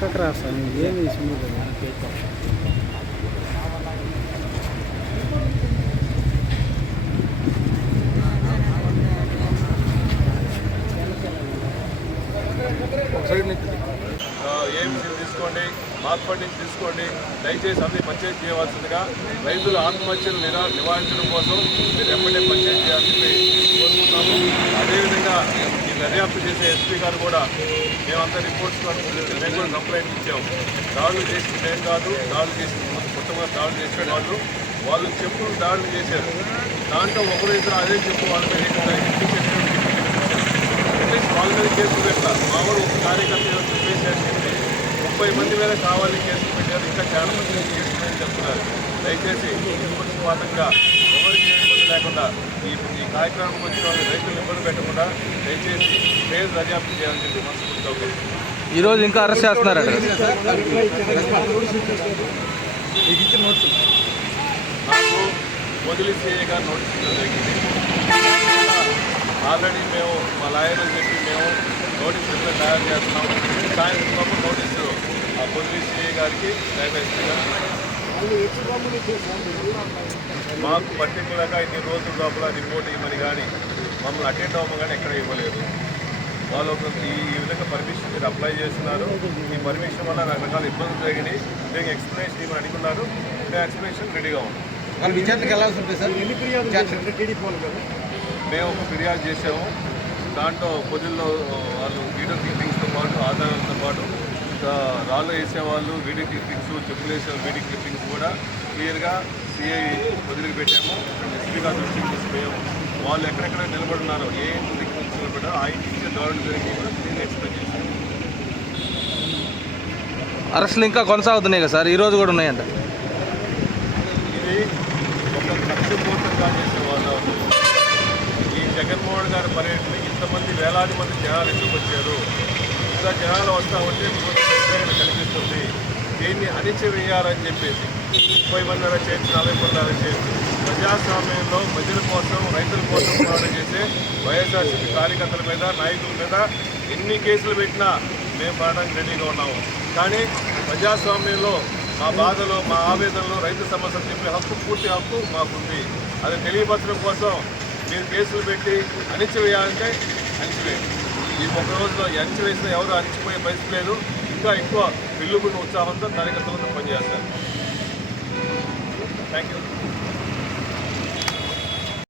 పక్కకు రాస్తాను ఏమి ఏఎంసీ తీసుకోండి, మార్కెట్ నుంచి తీసుకోండి. దయచేసి అన్ని పంచాయతీ చేయవలసిందిగా రైతుల ఆత్మహత్యలు నివారించడం కోసం మీరు ఎప్పటికే పంచాయతీ చేయాలని చెప్పి కోరుకుంటున్నాము. అదేవిధంగా ఈ దర్యాప్తు చేసే ఎస్పీ గారు కూడా మేమంతా రిపోర్ట్స్ మేము కూడా కంప్లైంట్ ఇచ్చాము. దాడులు చేసింది మేము కాదు, దాడులు చేసిన మొట్టమొదటి దాడులు చేసిన వాళ్ళు చెప్పులు దాడులు చేశారు. దాంట్లో ఒకరు ఇద్దరు అదే చెప్పు వాళ్ళ మీద వాళ్ళ మీద కేసులు పెట్టారు. మామూలు ఒక కార్యకర్త చెప్పేసి 30 మంది మీద కావాలి కేసులు పెట్టారు. ఇంకా చాలా మంది కేసులు అని చెప్తున్నారు. దయచేసి నిష్పక్షపాతంగా ఎవరికి ఇబ్బంది లేకుండా ఈ కార్యక్రమం వచ్చిన వాళ్ళు రైతులు ఇబ్బంది పెట్టకుండా దయచేసి పేరు దర్యాప్తు చేయాలని చెప్పి మనస్ఫూర్తిగా ఈరోజు ఇంకా అరెస్ట్ చేస్తున్నారు. నాకు వదిలి సిఐగా నోటీస్ ఇవ్వడం జరిగింది. ఆల్రెడీ మేము మా లాయర్లు చెప్పి మేము నోటీస్ తయారు చేస్తున్నాము. సాయంత్రం నోటీసు పొదిలి సిఐ గారికి మాకు పర్టికులర్గా ఇన్ని రోజుల లోపల రిపోర్ట్ ఇవ్వమని కానీ మమ్మల్ని అటెండ్ అవ్వమని కానీ ఎక్కడ ఇవ్వలేదు. వాళ్ళు ఈ విధంగా పర్మిషన్ మీరు అప్లై చేస్తున్నారు. ఈ పర్మిషన్ వల్ల రకరకాల ఇబ్బందులు జరిగినాయి. మేము ఎక్స్ప్లెనేషన్ ఇవ్వని అడుగున్నారు. మేము ఎక్స్ప్లెనేషన్ రెడీగా ఉన్నాం. మేము ఒక ఫిర్యాదు చేసాము. దాంట్లో పొద్దుల్లో వాళ్ళు వీడియో క్లిప్పింగ్స్తో పాటు ఆధారాలతో పాటు ఇంకా రాళ్ళు వేసేవాళ్ళు వీడియో క్లిప్పింగ్స్, చెప్పులు వేసే వీడియో క్లిప్పింగ్స్ కూడా క్లియర్గా సిఐ వదిలికి పెట్టాము. ఎస్పీ గారు దృష్టికి తీసుకుపోయాము. వాళ్ళు ఎక్కడెక్కడ నిలబడున్నారో ఏ నిలబడ్డారో ఆ ఇంటికి దాడులు జరిగి కూడా నేను ఎక్స్ప్లెయిన్ చేశాను. అరెస్టులు ఇంకా కొనసాగుతున్నాయి కదా సార్, ఈరోజు కూడా ఉన్నాయంట. ఇది ఒక కక్షపూర్తంగా చేసే వాళ్ళు. ఈ జగన్మోహన్ గారి పర్యటన ఇంతమంది వేలాది మంది జనాలు ఎందుకు వచ్చారు? ఇంకా జనాలు వస్తూ ఉంటే కనిపిస్తుంది. దీన్ని అణిచివేయాలని చెప్పేసి 30 మంది అరెస్ట్ చేసి 40 మంది అరెస్ట్ చేసి ప్రజాస్వామ్యంలో ప్రజల కోసం రైతుల కోసం పోరాటం చేసే వైఎస్ఆర్సీపీ కార్యకర్తల మీద నాయకుల మీద ఎన్ని కేసులు పెట్టినా మేము పోరాటానికి రెడీగా ఉన్నాము. కానీ ప్రజాస్వామ్యంలో మా బాధలు మా ఆవేదనలు రైతు సమస్యలు చెప్పే హక్కు పూర్తి హక్కు మాకుంది. అది తెలియపరచడం కోసం మీరు కేసులు పెట్టి అణిచివేయాలంటే అణిచివేయండి. ఈ ఒక రోజులో అణిచివేసిన ఎవరు అణిచిపోయే పరిస్థితి లేదు. ఇంకా ఎక్కువ పిల్లుకున్న ఉత్సాహంతో కార్యకర్తలతో పనిచేస్తారు. Thank you.